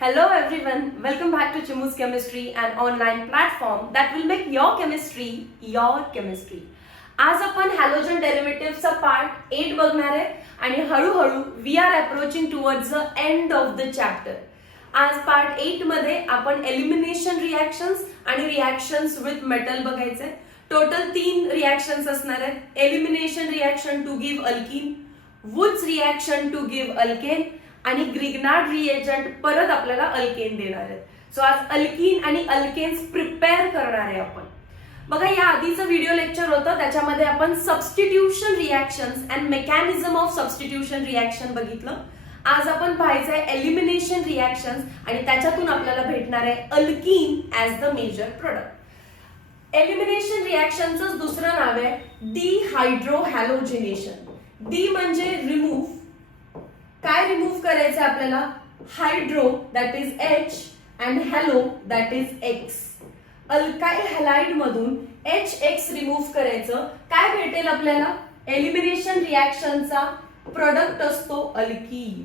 Hello everyone, welcome back to Chimu's Chemistry, an online platform that will make your chemistry your chemistry. आज आपण halogen डेरिव्हेटिव्हचा part 8 बघणार आहे आणि हळूहळू we are approaching towards the end of the chapter. आज part 8 मध्ये आपण elimination reactions आणि रिॲक्शन्स विथ मेटल बघायचे. टोटल 3 रिॲक्शन्स असणार आहेत. Elimination reaction to give alkene, Wurtz reaction to give alkane आणि ग्रिग्नार्ड रिएजंट परत आपल्याला अल्केन देणार आहेत. सो आज अल्कीन आणि अल्केन्स प्रिपेअर करणार आहे आपण. बघा, या आधीचं व्हिडिओ लेक्चर होतं, त्याच्यामध्ये आपण substitution reactions and mechanism of substitution reaction बघितलं. आज आपण पाहायचं आहे एलिमिनेशन रिॲक्शन्स आणि त्याच्यातून आपल्याला भेटणार आहे alkene as the major product. Elimination रिॲक्शनचं दुसरं नाव आहे डिहायड्रोहॅलोजिनेशन. डी म्हणजे रिमूव्ह. काय रिमूव्ह करायचं आपल्याला? Hydro that is H and halo that is X. Alkyl halide मधून HX रिमूव्ह करायचं. काय भेटेल आपल्याला? एलिमिनेशन रिॲक्शनचा प्रोडक्ट असतो अल्कीन.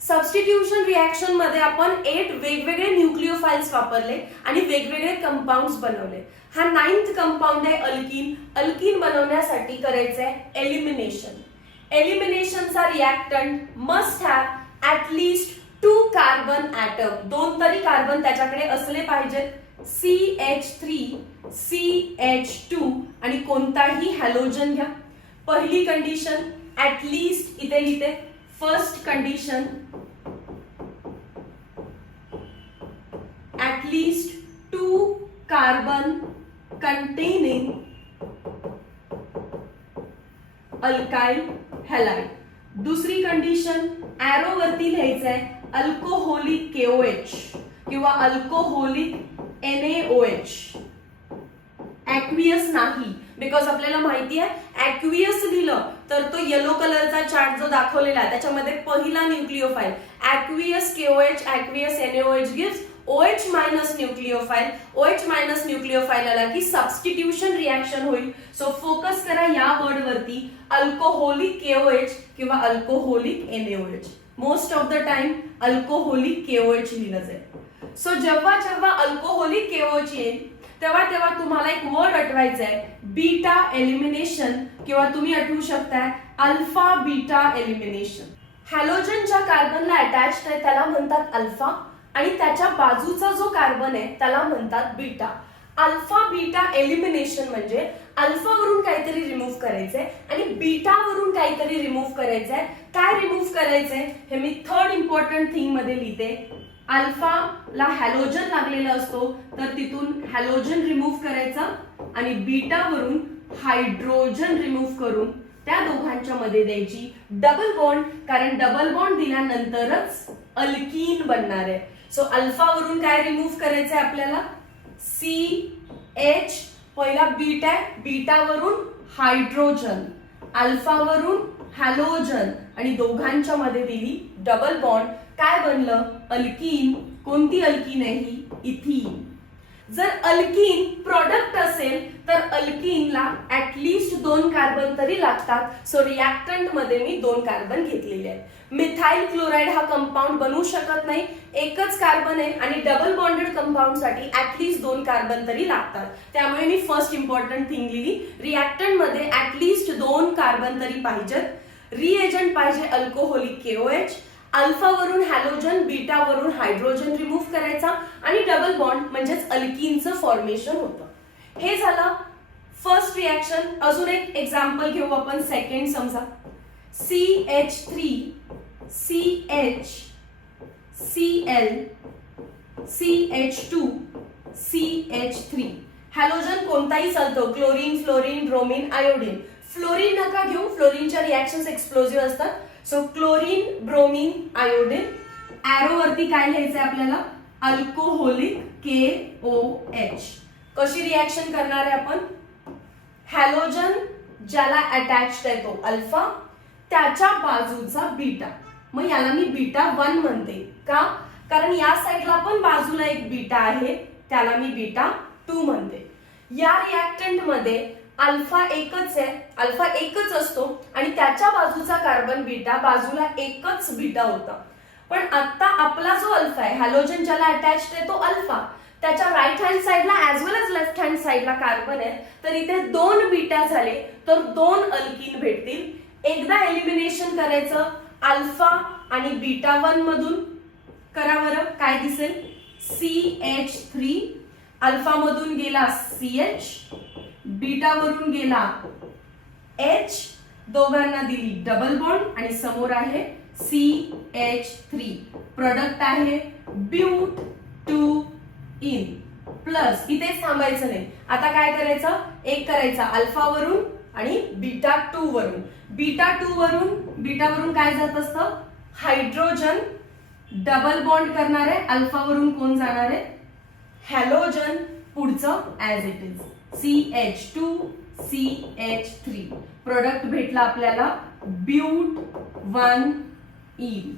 सबस्टिट्यूशन रिॲक्शन मध्ये आपण 8 वेगवेगळे न्यूक्लिओफाइल्स वापरले आणि वेगवेगळे कंपाऊंड्स बनवले. हा 9th कंपाऊंड आहे अल्कीन. अल्कीन बनवण्यासाठी करायचंय एलिमिनेशन. एलिमिनेशनचा reactant must have at least 2 carbon atom. 2 तरी कार्बन त्याच्याकडे असले पाहिजेत. CH3, CH2 आणि कोणताही हॅलोजन घ्या. पहिली कंडिशन ऍट लीस्ट इथे लिहिते. First condition at least 2 carbon containing alkyl halide. दुसरी कंडिशन एरो वरती लिहायचंय अल्कोहोलिक KOH किंवा अल्कोहोलिक NaOH. ऍक्वियस नाही, बिकॉज आपल्याला माहिती आहे ऍक्वियस लिहिलं तर तो येलो कलरचा चार्ट जो दाखवलेला आहे त्याच्यामध्ये पहिला nucleophile aqueous KOH, aqueous NaOH gives OH minus nucleophile. OH minus nucleophile आला की सबस्टिट्यूशन रिॲक्शन होईल. सो फोकस करा या वर्ड वरती, अल्कोहोलिक KOH किंवा alcoholic NaOH. Most of the time alcoholic KOH लिहिलं जाईल. सो जेव्हा जेव्हा अल्कोहोलिक KOH येईल तेव्हा तेव्हा तुम्हाला एक वर्ड आठवायचा आहे बीटा एलिमिनेशन किंवा तुम्ही आठवू शकताय अल्फा बीटा एलिमिनेशन. हॅलोजन ज्या कार्बनला अटॅच्ड आहे त्याला म्हणतात अल्फा आणि त्याच्या बाजूचा जो कार्बन आहे त्याला म्हणतात बीटा. अल्फा बीटा एलिमिनेशन म्हणजे अल्फा वरून काहीतरी रिमूव्ह करायचंय आणि बीटा वरून काहीतरी रिमूव्ह करायचंय. काय रिमूव्ह करायचंय हे मी थर्ड इम्पॉर्टंट थिंग मध्ये लिहिते. अल्फाला हॅलोजन लागलेला असतो तर तिथून हॅलोजन रिमूव्ह करायचा आणि बीटा वरून हायड्रोजन रिमूव्ह करून त्या दोघांच्या मध्ये द्यायची डबल बॉन्ड, कारण डबल बॉन्ड दिल्यानंतरच अल्कीन बनणार आहे. सो अल्फा वरून काय रिमूव्ह करायचंय आपल्याला? CH, पहिला बीटा आहे, बीटा वरून हायड्रोजन, अल्फा वरून हॅलोजन आणि दोघांच्या मध्ये दिली डबल बॉन्ड. काय बनलं? अल्कीन. कोणती अल्कीन आहे ही? इथीन. जर अल्कीन प्रोडक्ट असेल तर अल्कीनला ऍटलीस्ट 2 कार्बन तरी लागतात. सो रिॲक्टंट मध्ये मी 2 कार्बन घेतलेले आहेत. मिथाइल क्लोराइड हा कंपाऊंड बनवू शकत नाही, एकच कार्बन आहे आणि डबल बॉन्डेड कंपाऊंड साठी ऍटलीस्ट 2 कार्बन तरी लागतात. त्यामुळे मी फर्स्ट इम्पॉर्टंट थिंग लिहिली, रिॲक्टंट मध्ये ऍटलीस्ट 2 कार्बन तरी पाहिजेत. रिएजंट पाहिजे अल्कोहोलिक KOH. अल्फा वरून हॅलोजन, बीटा वरून हायड्रोजन रिमूव्ह करायचा आणि डबल बॉन्ड म्हणजेच अल्कीनचं फॉर्मेशन होतं. हे झालं फर्स्ट रिॲक्शन. अजून एक एक्झाम्पल घेऊ आपण. सेकंड समजा CH3, CH, Cl, CH2, CH3. Halogen कोणताही चालतो, chlorine, fluorine, bromine, iodine. Fluorine नका घेऊ, फ्लोरीनच्या रिॲक्शन्स एक्सप्लोजिव्ह असतात. So chlorine, bromine, iodine. Arrow वरती काय लिहायचंय आपल्याला? Alcoholic KOH. कशी रिॲक्शन करणार आहे आपण? हॅलोजन ज्याला अटॅच्ड आहे तो अल्फा, त्याच्या बाजूचा बीटा. मग याला मी बीटा 1 म्हणते. का? कारण या साईडला पण बाजूला एक बीटा आहे, त्याला मी बीटा 2 म्हणते. या रिॲक्टंट मध्ये अल्फा एकच आहे, अल्फा एकच असतो आणि त्याच्या बाजूचा कार्बन बीटा, बाजूला एकच बीटा होता. पण आता आपला जो अल्फा आहे, हॅलोजन ज्याला अटॅच्ड आहे तो अल्फा, त्याच्या राईट हँड साइडला ऍज वेल एज लेफ्ट हँड साइडला कार्बन आहे, तर इथे 2 बीटा झाले तर 2 अल्कीन भेटतील. एकदा एलिमिनेशन करायचं अल्फा आणि बीटा 1 मधून. करा बरं, काय दिसेल? CH3, अल्फा मधून गेला CH, बीटा वरून गेला H, दोघांना दिली डबल बॉन्ड आणि समोर आहे CH3. प्रोडक्ट आहे ब्यूट 2 इन प्लस. इथे थांबायचं नाही. आता काय करायचं? एक करायचा अल्फा वरून आणि बीटा 2 वरून. बीटा वरून काय जात असतं? हायड्रोजन. डबल बॉन्ड करणार आहे. अल्फा वरून कोण जाणार आहे? हॅलोजन. पुढचं as it is CH2 CH3. Product भेटला आपल्याला ब्यूट 1 इन.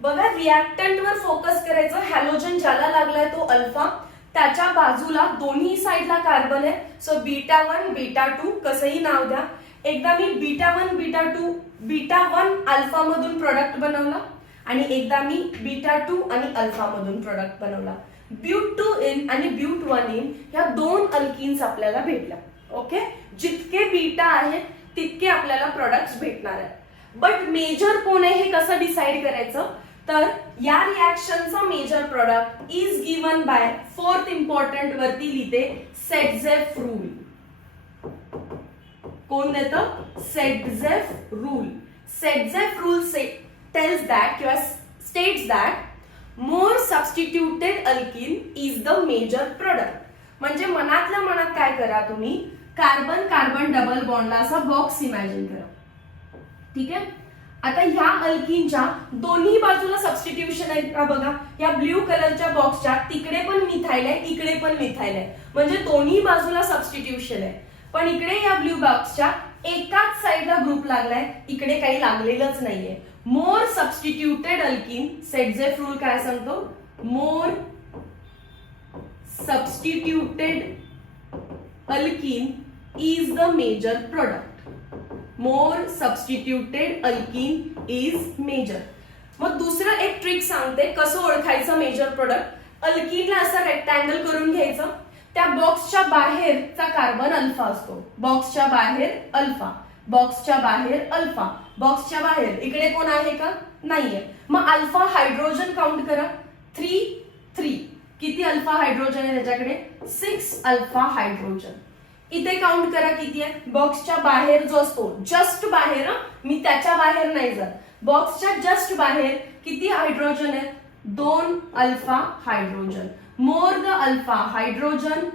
बघा, रिएक्टंट वर फोकस करायचं. हॅलोजन ज्याला लागलाय तो अल्फा, त्याच्या बाजूला दोन्ही साइडला कार्बन आहे. सो बीटा 1 बीटा 2 कसंही नाव द्या. एकदा मी बीटा 1 बीटा 2 बीटा 1 अल्फा मधून प्रोडक्ट बनवला आणि एकदा मी बीटा 2 आणि अल्फा मधून प्रोडक्ट बनवला. ब्यूट 2 इन आणि ब्यूट 1 इन ह्या 2 अल्कीन्स आपल्याला भेटल्या. ओके, जितके बीटा आहेत तितके आपल्याला प्रोडक्ट्स भेटणार आहेत. बट मेजर कोण आहे हे कसं डिसाइड करायचं? तर या रिएक्शनचा major product is given by 4th important वरती लिहिते सेटझेफ रूल. कोण देतं? Saytzeff rule. Saytzeff rule tells that किंवा states that more substituted alkene is the major product. म्हणजे मनातल्या मनात काय करा तुम्ही, कार्बन कार्बन डबल बॉन्डला असा बॉक्स इमॅजिन करा. ठीक आहे. आता ह्या अल्कीनच्या दोन्ही बाजूला सबस्टिट्यूशन आहे का बघा. या ब्ल्यू कलरच्या बॉक्सच्या तिकडे पण मिथाइल आहे, इकडे पण मिथाइल आहे, म्हणजे दोन्ही बाजूला सबस्टिट्यूशन आहे. पण इकडे या ब्ल्यू बॉक्सच्या एकाच साइडला ग्रुप लागलाय, इकडे काही लागलेलंच नाहीये. More substituted alkene, Saytzeff rule काय सांगतो? More substituted alkene is the major product. More substituted alkene is major. मग दुसरं एक ट्रिक सांगते कसं ओळखायचं मेजर प्रोडक्ट. अल्कीनला असं रेक्टँगल करून घ्यायचं. त्या बॉक्सच्या बाहेरचा कार्बन अल्फा असतो. बॉक्सच्या बाहेर अल्फा, बॉक्सच्या बाहेर अल्फा, बॉक्सच्या बाहेर इकडे कोण आहे का? नाहीये. मग अल्फा हायड्रोजन काउंट करा. 3 किती अल्फा हायड्रोजन आहे त्याच्याकडे? 6 अल्फा हायड्रोजन. इथे काउंट करा किती आहे. बॉक्सच्या बाहेर जो असतो, जस्ट बाहेर, मी त्याच्या बाहेर नाही जात, बॉक्सच्या जस्ट बाहेर किती हायड्रोजन आहेत? 2 alpha hydrogen. More the alpha hydrogen,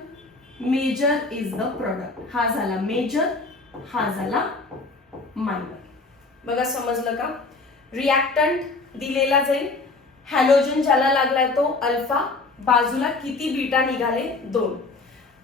major is the product. हा झाला मेजर, हा झाला मायनर. बघा समजलं का? रिएक्टंट दिलेला जाईल. हॅलोजन ज्याला लागलाय तो अल्फा, बाजूला किती बीटा निघाले? 2.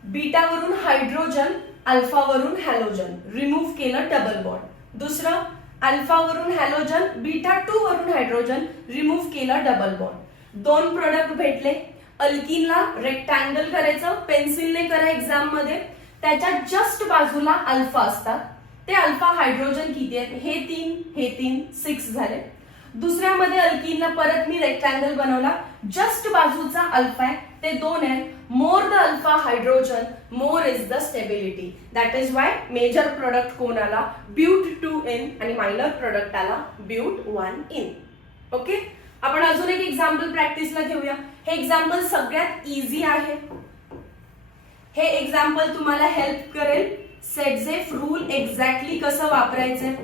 बीटावरून हायड्रोजन, अल्फावरून हॅलोजन, रिमूव्ह केलं डबल बॉन्ड. दुसरं अल्फावरून हॅलोजन, बीटा 2 वरून हायड्रोजन, रिमूव्ह केलं डबल बॉन्ड. 2 प्रोडक्ट भेटले. अल्कीनला रेक्टँगल करायचं, पेन्सिलने करा एक्झाम मध्ये. त्याच्या जस्ट बाजूला अल्फा असतात. ते अल्फा हायड्रोजन किती आहेत? हे 3 6 झाले. दुसऱ्यामध्ये अल्कीनला परत मी रेक्टँगल बनवला. जस्ट बाजूचा अल्फा आहे, ते 2 आहेत. More the alpha hydrogen, more is the stability. That is why major product कोण आला? ब्यूट 2 इन आणि मायनर प्रोडक्ट आला ब्यूट 1 इन. ओके, आपण अजून एक एक्झाम्पल प्रॅक्टिसला घेऊया. हे एक्झाम्पल सगळ्यात इझी आहे. हे एक्झाम्पल तुम्हाला हेल्प करेल सेटझेफ रूल एक्झॅक्टली कसं वापरायचंय.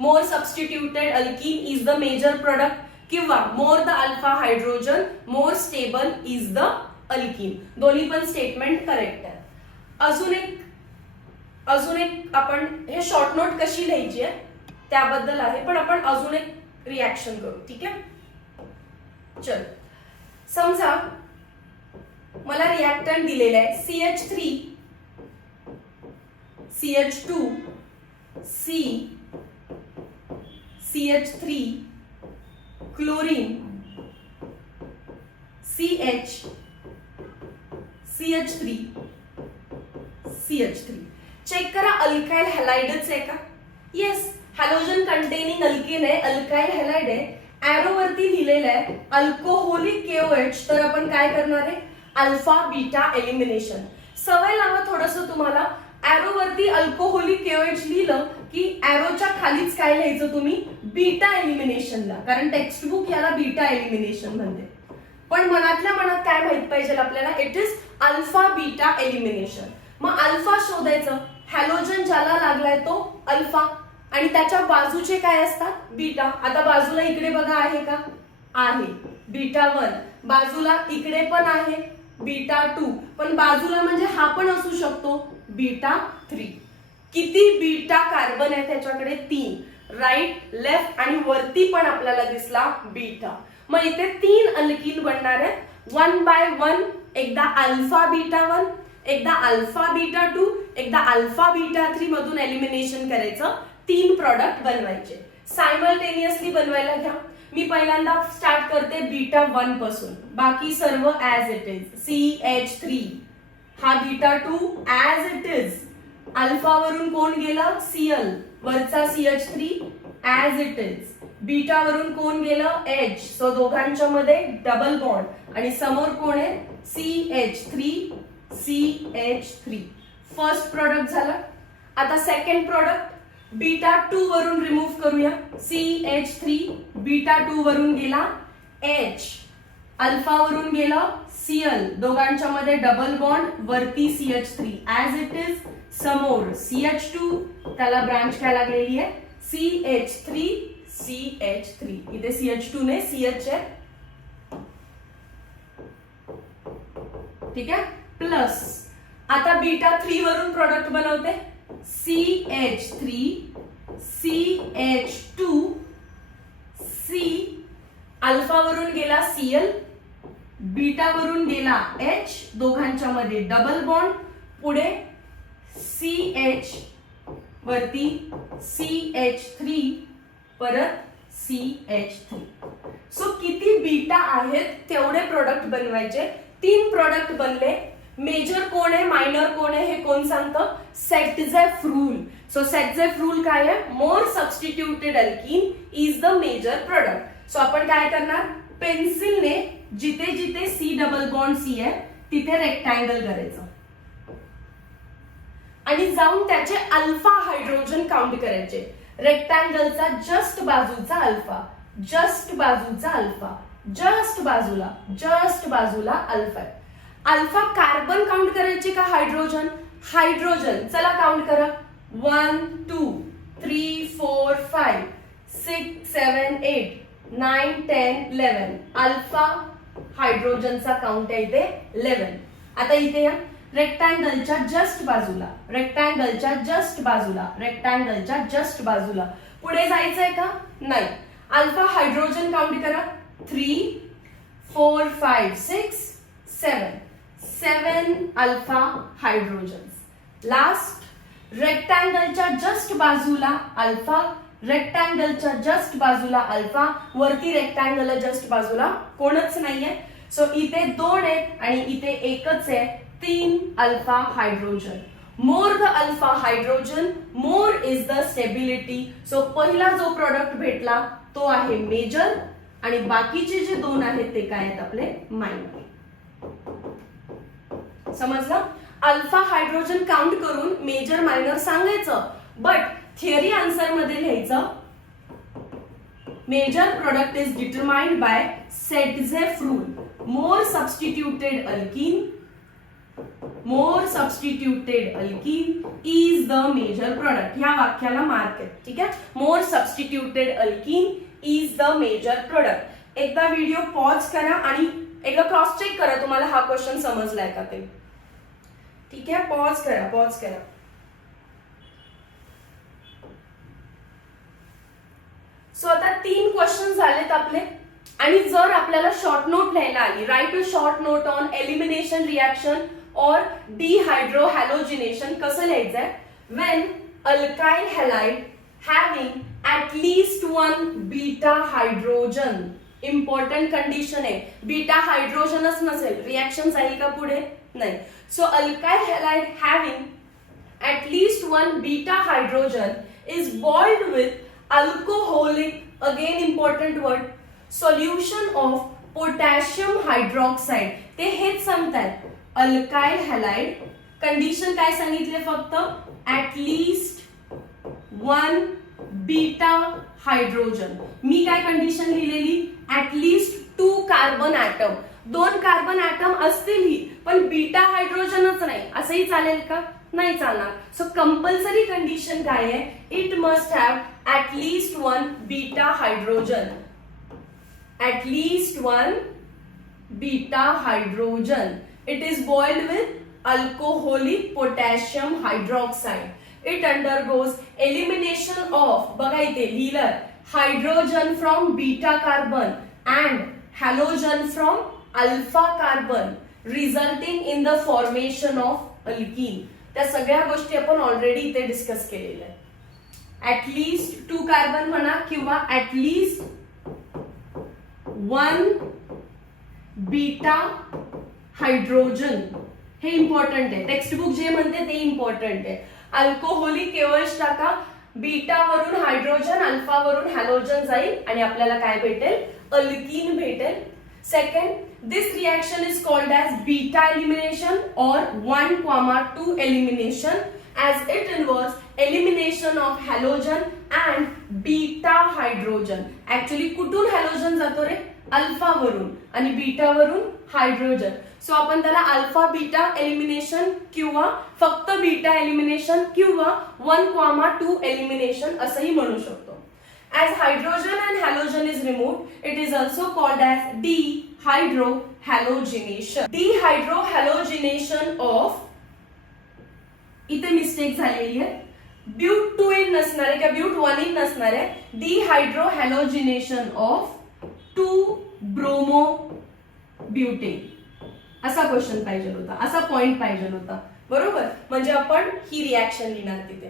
More substituted alkene is the major product किंवा more the alpha hydrogen, more stable is the alkene. दोन्ही पण स्टेटमेंट करेक्ट आहे. अजून एक आपण हे शॉर्ट नोट कशी लिहायची आहे त्याबद्दल आहे, पण आपण अजून एक रिएक्शन करू. ठीक आहे, चल. समजा मला रिएक्टंट दिलेलं आहे CH3 CH2 C CH3 chlorine CH CH3 CH3. Check करा अल्काइल हॅलाइडच आहे का? येस, हॅलोजन कंटेनिंग अल्केन आहे, अल्काइल हॅलाइड आहे. ऍरो वरती लिहिलेलं आहे अल्कोहोलिक केओएच, तर आपण काय करणार आहे अल्फा बीटा एलिमिनेशन. सवय लावा थोडस तुम्हाला, ऍरो वरती अल्कोहोलिक केओएच लिहिलं की ऍरोच्या खालीच काय लिहायचं तुम्ही बीटा एलिमिनेशनला, कारण टेक्स्टबुक याला बीटा एलिमिनेशन म्हणते. पण मनातल्या मनात काय माहित पाहिजे आपल्याला, it is alpha beta elimination. मग अल्फा शोधायचं, हॅलोजन ज्याला लागलाय तो अल्फा आणि त्याच्या बाजूचे काय असतात बीटा. आता बाजूला इकडे बघा आहे का, आहे बीटा 1, बाजूला इकडे पण आहे बीटा 2, पण बाजूला म्हणजे हा पण असू शकतो बीटा 3. किती बीटा कार्बन आहे त्याच्याकडे 3, राईट लेफ्ट आणि वरती पण आपल्याला दिसला बीटा. मग इथे 3 अल्कीन बनणार आहेत 1 by 1, एकदा अल्फा बीटा 1, एकदा अल्फा बीटा 2, एकदा अल्फा बीटा 3 मधून एलिमिनेशन करायचं, 3 प्रॉडक्ट बनवायचे. सायमल्टेनियसली बनवायला घ्या. मी पहिल्यांदा स्टार्ट करते बीटा 1 पासून, बाकी सर्व ऍज इट इज. CH3 हा beta 2 as it is. Alpha वरून कोण गेलं Cl, वरचा CH3 as it is. Beta वरून कोण गेलं H, सो दोघांच्या मध्ये डबल बॉन्ड आणि समोर कोण आहे CH3 CH3. फर्स्ट प्रोडक्ट झाला. आता सेकंड प्रोडक्ट बीटा 2 वरून रिमूव्ह करूया. CH3 बीटा 2 वरून गेला H, अल्फा वरून गेला Cl, दोघांच्या मध्ये डबल बॉन्ड, वरती CH3 ऍज इट इज, समोर CH2, त्याला ब्रांच काय लागलेली आहे CH3 CH3. इथे CH2 ने CH आहे, ठीक आहे. प्लस आता बीटा 3 वरून प्रोडक्ट बनवते CH3 CH2 C, अल्फा वरून गेला Cl, बीटा वरून गेला H, दोघांच्या मध्ये डबल बॉन्ड, पुढे CH, वरती CH3, परत CH3. सो किती बीटा आहेत तेवढे प्रोडक्ट बनवायचे. 3 प्रोडक्ट बनले. मेजर कोण आहे मायनर कोण आहे हे कोण सांगतं, Saytzeff rule. So Saytzeff rule काय आहे, more substituted alkene is the major product. So आपण काय करणार, पेन्सिलने जिथे जिथे C डबल बॉन्ड C आहे तिथे रेक्टँगल करायचं आणि जाऊन त्याचे अल्फा हायड्रोजन काउंट करायचे. रेक्टँगलचा जस्ट बाजूचा अल्फा, जस्ट बाजूचा अल्फा, जस्ट बाजूला अल्फा. अल्फा कार्बन काउंट करायचे का हायड्रोजन, हायड्रोजन. चला काउंट करा, 1 2 3 4 5 6 7 8 9 10 11. अल्फा हायड्रोजनचा काउंट आहे इथे 11. आता इथे या रेक्टँगलच्या जस्ट बाजूला, रेक्टँगलच्या जस्ट बाजूला, रेक्टँगलच्या जस्ट बाजूला. पुढे जायचंय का नाही. अल्फा हायड्रोजन काउंट करा, 3 4 5 6 7, 7 अल्फा हायड्रोजन. लास्ट रेक्टँगलच्या जस्ट बाजूला अल्फा, रेक्टँगलच्या जस्ट बाजूला अल्फा, वरती रेक्टँगलच्या जस्ट बाजूला कोणच नाहीये. सो इथे 2 आहेत आणि इथे एकच आहे, 3 alpha hydrogen. More the alpha hydrogen more is the stability. So पहिला जो प्रोडक्ट भेटला तो आहे मेजर आणि बाकीचे जे 2 आहेत ते काय आहेत आपले मायनर. समजलं. अल्फा हायड्रोजन काउंट करून मेजर मायनर सांगायचं, बट थिअरी आन्सर मध्ये लिहायचं major product is determined by Saytzeff rule. More substituted alkene, more substituted alkene is the major product. ह्या वाक्याला मार्क आहे, ठीक आहे. More substituted alkene is the major product. एकदा व्हिडिओ पॉज करा आणि एकदा क्रॉस चेक करा तुम्हाला हा क्वेश्चन समजलाय का ते, ठीक आहे. पॉज करा, पॉज करा. सो आता 3 क्वेश्चन झालेत आपले आणि जर आपल्याला शॉर्ट नोट लिहायला आली, right a short note on elimination reaction और डिहायड्रोहॅलोजिनेशन. कसं लिहायचंय, when alkyl halide having at least 1 beta hydrogen. Important condition आहे, बीटा हायड्रोजनच नसेल रिएक्शन जाईल का पुढे, नाही. So alkyl halide having at least 1 beta hydrogen is boiled with alcoholic, again important word, solution of potassium hydroxide, ते हेच सांगतात alkyl halide. Condition काय सांगितले फक्त, ऍटलीस्ट 1 बीटा हायड्रोजन. मी काय कंडिशन लिहिलेली, at least 2 carbon atom. 2 carbon atom असतीलही पण बीटा हायड्रोजनच नाही, असंही चालेल का, नाही चालणार. सो कंपल्सरी कंडिशन काय आहे, it must have at least 1 beta hydrogen. At least 1 beta hydrogen. It is boiled with alcoholic potassium hydroxide. It undergoes elimination of, बघा इथे लिहिलं, hydrogen from beta carbon and halogen from alpha carbon, resulting in the formation of alkyne. त्या सगळ्या गोष्टी आपण already इथे discuss केलेल्या आहे. ऍटलीस्ट 2 कार्बन म्हणा किंवा ऍटलीस्ट 1 बीटा हायड्रोजन, हे इम्पॉर्टंट आहे. टेक्स्टबुक जे म्हणते ते इम्पॉर्टंट आहे. अल्कोहोलिक केवळ टाका, बीटा वरून हायड्रोजन, अल्फा वरून हॅलोजन जाईल आणि आपल्याला काय भेटेल, अल्कीन भेटेल. Second, this reaction is called as beta elimination or 1,2 elimination as it involves elimination of halogen and beta hydrogen. Actually कुठून हॅलोजन जातो रे, अल्फा वरून, आणि बीटा वरून हायड्रोजन. सो आपण त्याला अल्फा बीटा एलिमिनेशन किंवा फक्त बीटा एलिमिनेशन किंवा 1,2 एलिमिनेशन असंही म्हणू शकतो. As hydrogen and halogen is removed, it is also called as dehydrohalogenation. Dehydrohalogenation of, इथे मिस्टेक झालेली आहे, ब्यूट 2 इन नसणार आहे किंवा ब्यूट 1 इन नसणार आहे. Dehydrohalogenation of 2 ब्रोमो ब्युटेन, असा क्वेश्चन पाहिजे होता, असा पॉइंट पाहिजे होता, बरोबर. म्हणजे आपण ही रिॲक्शन लिहिणार तिथे.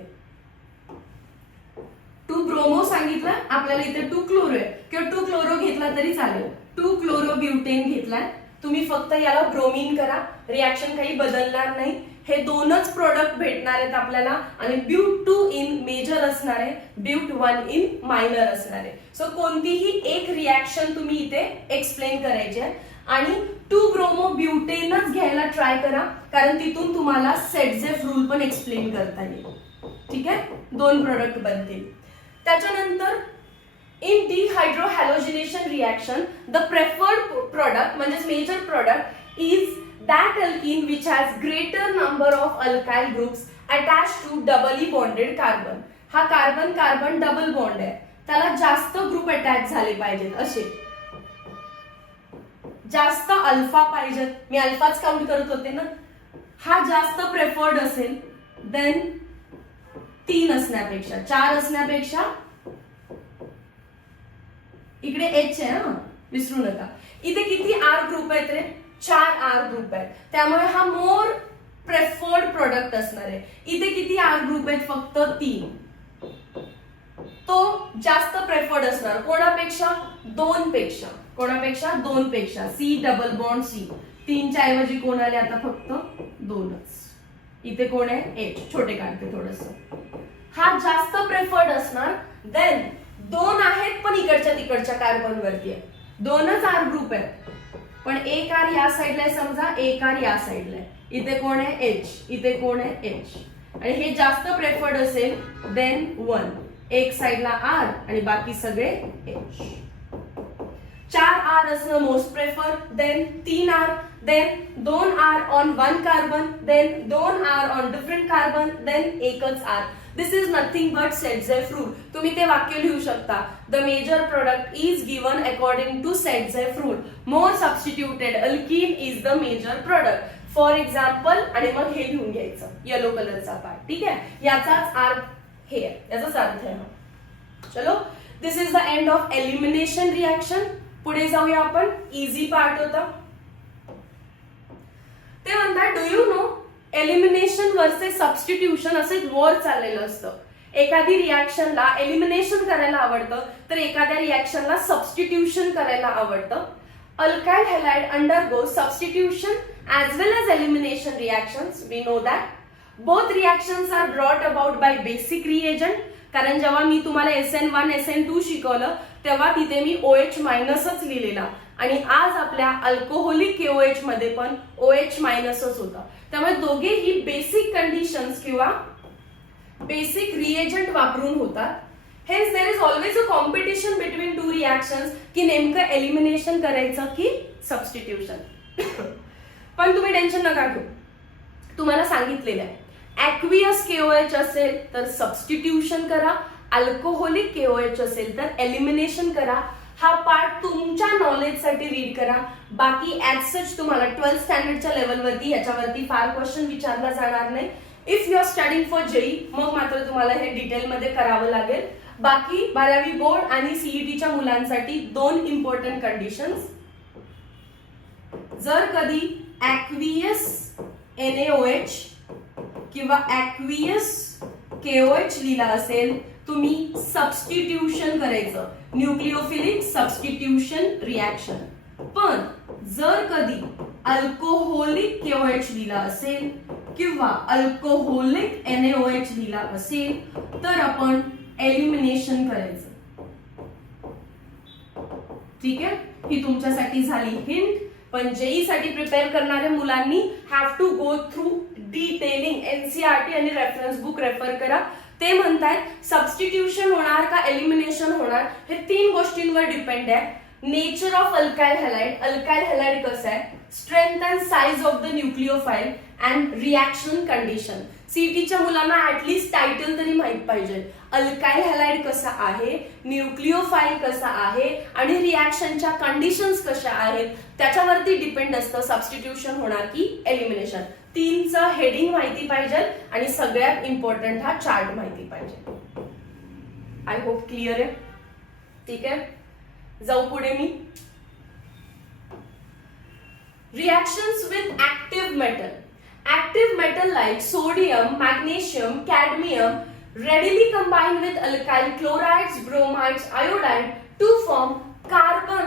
2 ब्रोमो सांगितलं आपल्याला, इथे 2 क्लोरो आहे किंवा 2 क्लोरो घेतला तरी चालेल. 2 क्लोरो ब्युटेन घेतलाय, तुम्ही फक्त याला ब्रोमीन करा, रिॲक्शन काही बदलणार नाही. हे 2च प्रोडक्ट भेटणार आहेत आपल्याला आणि ब्यूट 2 इन मेजर असणार आहे, ब्यूट 1 इन मायनर असणार आहे. सो कोणतीही एक रिॲक्शन तुम्ही इथे एक्सप्लेन करायची आहे आणि 2 ब्रोमो ब्युटेनच घ्यायला ट्राय करा, कारण तिथून तुम्हाला सेटझेफ रूल पण एक्सप्लेन करता येईल. ठीक आहे, 2 प्रोडक्ट बनतील. त्याच्यानंतर in dehydrohalogenation reaction the preferred product म्हणजे major product is that alkene which has greater number of alkyl groups attached to doubly bonded carbon. हा कार्बन कार्बन डबल बॉन्ड आहे, त्याला जास्त ग्रुप अटॅच झाले पाहिजेत, असे जास्त अल्फा पाहिजेत. मी अल्फाच काउंट करत होते ना. हा जास्त प्रेफर्ड असेल देन 3 असण्यापेक्षा, 4 असण्यापेक्षा, इकडे एच आहे हा, विसरू नका. इथे किती आर ग्रुप आहेत रे, 4 आर ग्रुप आहेत, त्यामुळे हा मोर प्रेफर्ड प्रोडक्ट असणार आहे. इथे किती आर ग्रुप आहेत, फक्त 3, तो जास्त प्रेफर्ड असणार. कोणापेक्षा, 2 पेक्षा. कोणापेक्षा, 2 पेक्षा. सी डबल बॉन्ड सी, 3च्या ऐवजी कोण आले आता, फक्त 2च. इथे कोण आहे, एच, छोटे काढते थोडस. हा जास्त प्रेफर्ड असणार. देन 2 आहेत पण इकडच्या तिकडच्या कार्बन वरती आहे, 2च आर ग्रुप आहेत, पण एक आर या साइडला आहे समजा, एक आर या साइडला आहे. इथे कोण आहे, एच, इथे कोण आहे, एच. आणि हे जास्त प्रेफर्ड असेल देन 1, एक साइडला आर आणि बाकी सगळे एच. 4 आर असणं most prefer, then 3 R, then 2 R on 1 carbon, then 2 R on different carbon, then एकच R. This is nothing but Saytzeff rule. तुम्ही ते वाक्य लिहू शकता. The major product is given according to Saytzeff rule. More substituted alkene is the major product. For example, आणि मग हे लिहून घ्यायचं येलो कलरचा पार्ट. ठीक आहे, याचाच अर्थ हे आहे, याचाच अर्थ आहे. चलो, this is the end of elimination reaction. पुढे जाऊया आपण. इझी पार्ट होता. ते म्हणतात, do you know elimination versus substitution असं एक वॉर चाललेलं असतं. एखादी रिॲक्शनला एलिमिनेशन करायला आवडतं तर एखाद्या रिॲक्शनला सबस्टिट्यूशन करायला आवडतं. Alkyl halide undergo substitution as well as elimination reactions. We know that both reactions are brought about by basic reagent. कारण जेव्हा मी तुम्हाला SN1 SN2 शिकवलं तेव्हा तिथे मी OH मायनसच लिहिलेला आणि आज आपल्या अल्कोहोलिक KOH मध्ये पण OH मायनसच होता. त्यामुळे दोघेही बेसिक कंडिशन्स किंवा बेसिक रिएजंट वापरून होतात. Hence there is always a competition between two reactions की नेमकं एलिमिनेशन करायचं की सबस्टिट्यूशन. पण तुम्ही टेन्शन नका घेऊ, तुम्हाला सांगितलेलं आहे ऍक्वियस KOH असेल तर सबस्टिट्यूशन करा, अल्कोहोलिक KOH असेल तर एलिमिनेशन करा. हा पार्ट तुमच्या नॉलेजसाठी रीड करा. बाकी ऍज सच तुम्हाला 12th स्टँडर्डच्या लेवलवरती याच्यावरती फार क्वेश्चन विचारला जाणार नाही. If you are studying for JEE मग मात्र तुम्हाला हे डिटेलमध्ये करावं लागेल. बाकी 12वी बोर्ड आणि CETच्या मुलांसाठी 2 इम्पॉर्टंट कंडिशन्स. जर कधी ऍक्वियस NaOH किंवा ऍक्वियस KOH लिहिला असेल तुम्ही सबस्टिट्यूशन करायचं, न्यूक्लिओफिलिक सबस्टिट्यूशन रिएक्शन. पण जर कधी अल्कोहोलिक KOH लिहिला असेल किंवा अल्कोहोलिक NaOH लिहिला असेल तर आपण एलिमिनेशन करायचं. ठीक आहे, ही तुमच्यासाठी झाली हिंट. पण JEE साठी प्रिपेअर करणाऱ्या मुलांनी have to go through detailing NCERT आणि रेफरन्स बुक रेफर करा. ते म्हणतात सबस्टिट्यूशन होणार का एलिमिनेशन होणार हे 3 गोष्टींवर डिपेंड आहे. Nature of alkyl halide, alkyl halide कसं आहे, strength and size of the nucleophile and reaction condition. CETच्या मुलांना ऍटलीस्ट टायटल तरी माहित पाहिजे. अल्काइल हॅलाइड कसा आहे, न्यूक्लिओफाइल कसा आहे आणि रिएक्शनच्या कंडिशन्स कशा आहेत त्याच्यावरती डिपेंड असतं सबस्टिट्यूशन होणार की एलिमिनेशन. 3चं हेडिंग माहिती पाहिजे आणि सगळ्यात इम्पॉर्टंट हा चार्ट माहिती पाहिजे. आय होप क्लिअर आहे. ठीक आहे, जाऊ पुढे मी. Reactions with active metal. Active metal like sodium, magnesium, cadmium readily combine with alkyl chlorides, bromides, iodide to form carbon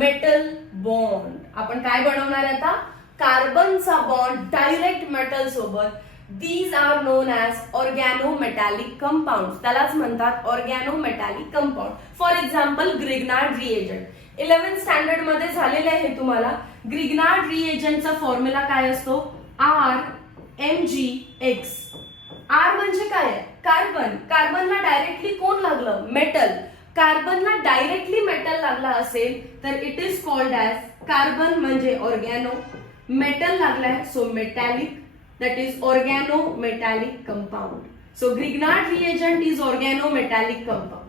metal bond. आपण काय बनवणार आता, कार्बनचा बॉन्ड डायरेक्ट मेटल सोबत. These are known as organometallic compounds. त्यालाच म्हणतात organometallic compound. For example, Grignard reagent. 11th standard मध्ये झालेलं आहे तुम्हाला. Grignard reagentचा फॉर्म्युला काय असतो, RMgX. R म्हणजे काय आहे, कार्बन. कार्बनला डायरेक्टली कोण लागलं, मेटल. कार्बनला डायरेक्टली मेटल लागला असेल तर it is called as carbon म्हणजे ऑर्गॅनो. मेटल लागलाय so metallic, that is organometallic compound. So Grignard reagent is organometallic compound.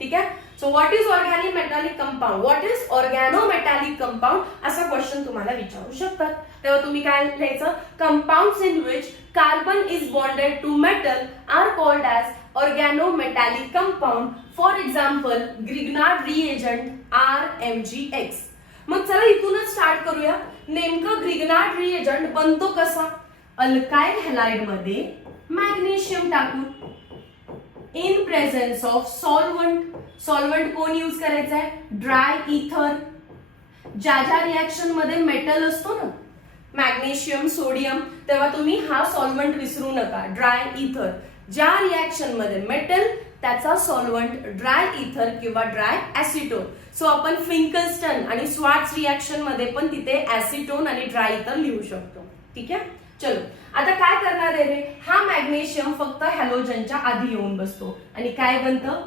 ठीक आहे. So what is organometallic compound, what is organometallic compound असा question तुम्हाला विचारू शकतात. तेव्हा तुम्ही काय लिहायचं, compounds in which carbon is bonded to metal are called as organometallic compound. For example Grignard reagent RMgX. मग चला इथूनच स्टार्ट करूया. नेमकं ग्रिग्नार्ड रिएजंट बनतो कसा, अल्काइल हॅलाइड मध्ये मॅग्नेशियम टाकून in presence of solvent. Solvent कोण यूज करायचं आहे, ड्राय इथर. ज्या ज्या रिएक्शन मध्ये मेटल असतो ना, मॅग्नेशियम, सोडियम, तेव्हा तुम्ही हा सॉल्व्हंट विसरू नका, ड्राय इथर. ज्या रिएक्शन मध्ये मेटल त्याचा सॉल्व्हंट ड्राय इथर किंवा ड्राय ऍसिटोन. सो आपण फिंकल्स्टन आणि स्वार्ट्स रिएक्शन मध्ये पण तिथे ऍसिटोन आणि ड्राय इथर लिहू शकतो. ठीक आहे, चलो आता काय करणार आहे रे, हा मॅग्नेशियम फक्त हॅलोजनच्या आधी येऊन बसतो आणि काय बनतं,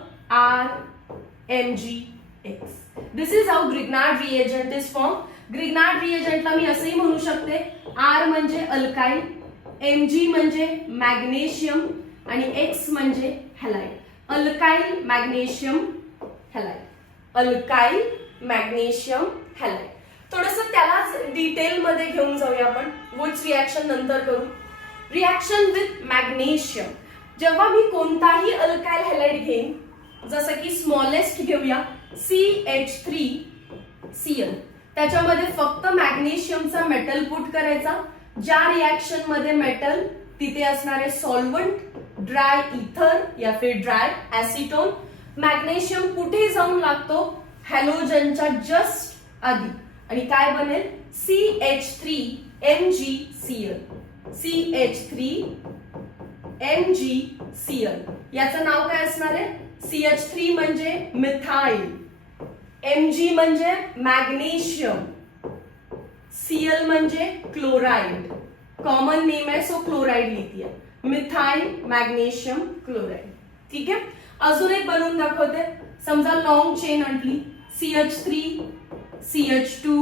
RMgX. This is how Grignard reagent is form. Grignard रिएजंटला मी असंही म्हणू शकते, R म्हणजे अल्काइल, Mg म्हणजे मॅग्नेशियम आणि X म्हणजे halide. Alkyl magnesium halide, alkyl magnesium halide. थोडस त्यालाच डिटेल मध्ये घेऊन जाऊया आपण, वुड्स रिएक्शन नंतर करू. Reaction with magnesium. जेव्हा मी कोणताही अल्काइल हॅलाइड घेईन, जसं की स्मॉलेस्ट घेऊया CH3Cl, त्याच्यामध्ये फक्त मॅग्नेशियमचा मेटल पुट करायचा. ज्या रिएक्शन मध्ये मेटल तिथे असणारे सॉल्व्हंट ड्राय इथर या फिर ड्राय ऍसिटोन. मॅग्नेशियम कुठे जाऊन लागतो, हॅलोजनच्या जस्ट आधी, आणि काय बनेल, CH3MgCl. CH3MgCl याचं नाव काय असणार आहे? CH3 म्हणजे मिथाइल, Mg म्हणजे मॅग्नेशियम, Cl म्हणजे क्लोराइड. कॉमन नेम आहे सो क्लोराइड लिहितीये. Methyl magnesium chloride. ठीक आहे. अजून एक बनवून दाखवते. समजा लॉंग चेन म्हटली CH3 CH2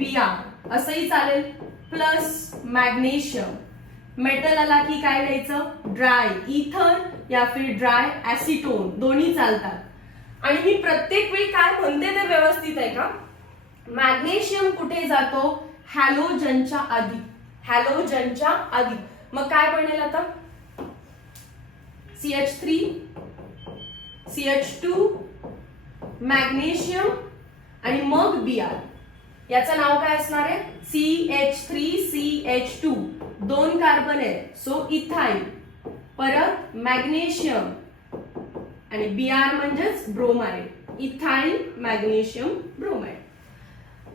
Br असंही चालेल, प्लस मॅग्नेशियम. मेटल आला की काय लिहायचं? ड्राय इथर या फिर ड्राय ऍसिटोन, दोन्ही चालतात. आणि मी प्रत्येक वेळी काय म्हणते ते व्यवस्थित आहे का? मॅग्नेशियम कुठे जातो? हॅलोजनच्या आधी, हॅलोजनच्या आधी. मग काय बनेल आता? CH3 CH2 मॅग्नेशियम आणि मग Br. याचं नाव काय असणार आहे? CH3 CH2, 2 कार्बन आहे सो इथाइल, परत मॅग्नेशियम आणि Br म्हणजेच ब्रोमाइड. Ethyl magnesium bromide.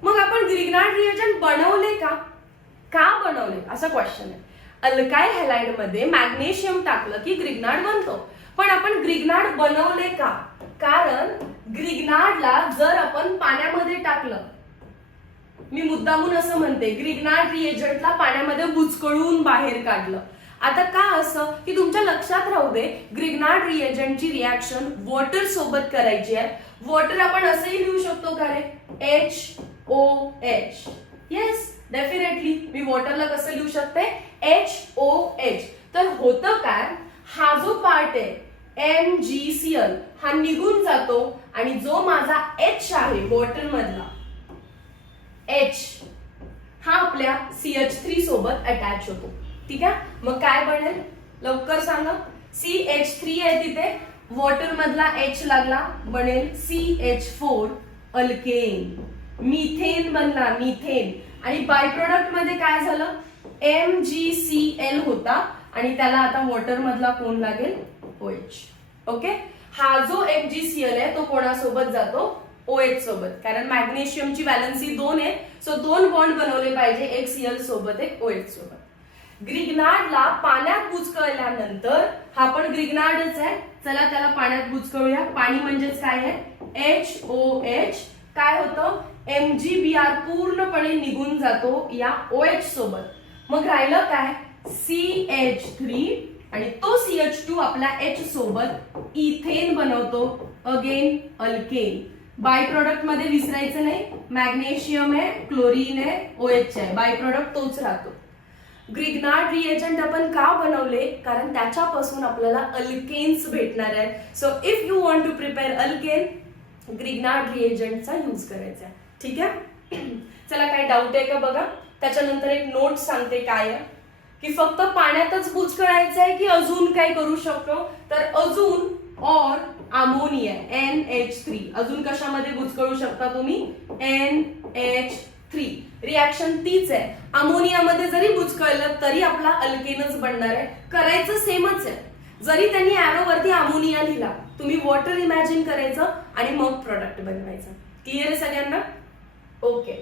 मग आपण ग्रिग्नार्ड रिएजंट बनवले का? का बनवले असा क्वेश्चन आहे. अल्काइल हॅलाइड मध्ये मॅग्नेशियम टाकलं की ग्रिग्नार्ड बनतो, पण आपण ग्रिग्नार्ड बनवले का? कारण ग्रिग्नार्डला जर आपण पाण्यामध्ये टाकलं, मी मुद्दामून असं म्हणते, ग्रिग्नार्ड रिएजंटला पाण्यामध्ये बुचकळून बाहेर काढलं. आता का असं की तुमच्या लक्षात राहू दे, ग्रिग्नार्ड रिएजंटची रिॲक्शन वॉटर सोबत करायची आहे. वॉटर आपण असंही लिहू शकतो का रे? HOH. येस, डेफिनेटली मी वॉटरला कसं लिहू शकते? HOH. तर होतं काय, हा जो पार्ट आहे MgCl हा निघून जातो आणि जो माझा H आहे वॉटर मधला H हा आपल्या CH3 सोबत अटॅच होतो. ठीक आहे. मग काय बनेल लवकर सांगा? CH3 आहे तिथे, वॉटर मधला H लागला, बनेल CH4 अल्केन. मिथेन बनला, मिथेन. आणि बाय प्रोडक्ट मध्ये काय झालं? MgCl होता आणि त्याला आता वॉटर मधला कोण लागेल? OH. ओके. हा जो MgCl आहे तो कोणासोबत जातो? OH सोबत, कारण मॅग्नेशियमची व्हॅलन्सी 2 आहे सो 2 बॉन्ड बनवले पाहिजे, एक Cl सोबत एक OH सोबत. ग्रिग्नार्डला पाण्यात बुचकळल्यानंतर, हा पण ग्रिग्नार्डच आहे, चला त्याला पाण्यात बुचकळूया. पाणी म्हणजेच काय आहे? HOH. काय होतं? MgBr पूर्णपणे निघून जातो या OH सोबत. मग राहिलं काय? CH3 आणि तो CH2 आपल्या H सोबत इथेन बनवतो, अगेन अल्केन. बाय प्रोडक्ट मध्ये विसरायचं नाही, मॅग्नेशियम आहे, क्लोरीन आहे, OH आहे, बाय प्रोडक्ट तोच राहतो. ग्रिग्नार्ड रिएजंट आपण का बनवले? कारण त्याच्यापासून आपल्याला अल्केन्स भेटणार आहेत. So if you want to prepare alkane, Grignard रिएजंटचा यूज करायचा. ठीक आहे. चला काय डाऊट आहे का बघा. त्याच्यानंतर एक नोट सांगते काय आहे की फक्त पाण्यातच बुचकळायचं आहे की अजून काय करू शकतो? तर अजून और अमोनिया NH3 अजून कशामध्ये बुचकळू शकता तुम्ही? NH3. रिॲक्शन तीच आहे. अमोनियामध्ये जरी बुचकळलं तरी आपला अल्केनच बनणार आहे. करायचं सेमच आहे. जरी त्यांनी ॲरो वरती अमोनिया लिहिला, तुम्ही वॉटर इमॅजिन करायचं आणि मग प्रोडक्ट बनवायचं. क्लिअर आहे सगळ्यांना? ओके.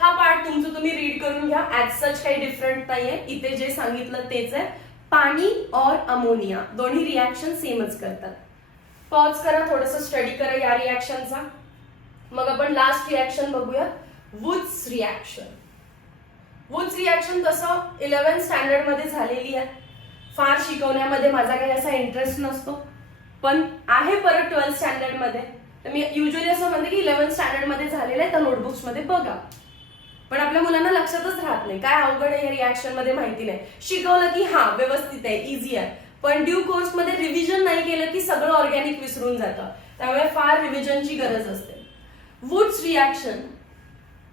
हा पार्ट तुमचं तुम्ही रीड करून घ्या. ऍज सच काही डिफरंट नाहीये, इथे जे सांगितलं तेच आहे. पाणी और अमोनिया दोन्ही रिॲक्शन सेमच करतात. पॉज करा, थोडंसं स्टडी करा या रिॲक्शनचा. मग आपण लास्ट रिॲक्शन बघूया, वुड्स रिॲक्शन. वुड्स रिॲक्शन तसं 11th स्टँडर्ड मध्ये झालेली आहे. फार शिकवण्यामध्ये माझा काही असा इंटरेस्ट नसतो, पण आहे परत 12th स्टँडर्ड मध्ये. तर मी युजली असं म्हणते की 11th स्टँडर्ड मध्ये झालेलं आहे तर नोटबुक्स मध्ये बघा. पण आपल्या मुलांना लक्षातच राहत नाही, काय अवघड आहे या रिॲक्शन मध्ये माहिती नाही. शिकवलं की हा व्यवस्थित आहे, इझी आहे, पण ड्यू कोर्स मध्ये रिव्हिजन नाही केलं की सगळं ऑर्गॅनिक विसरून जातं. त्यामुळे फार रिव्हिजनची गरज असते. वुड्स रिॲक्शन,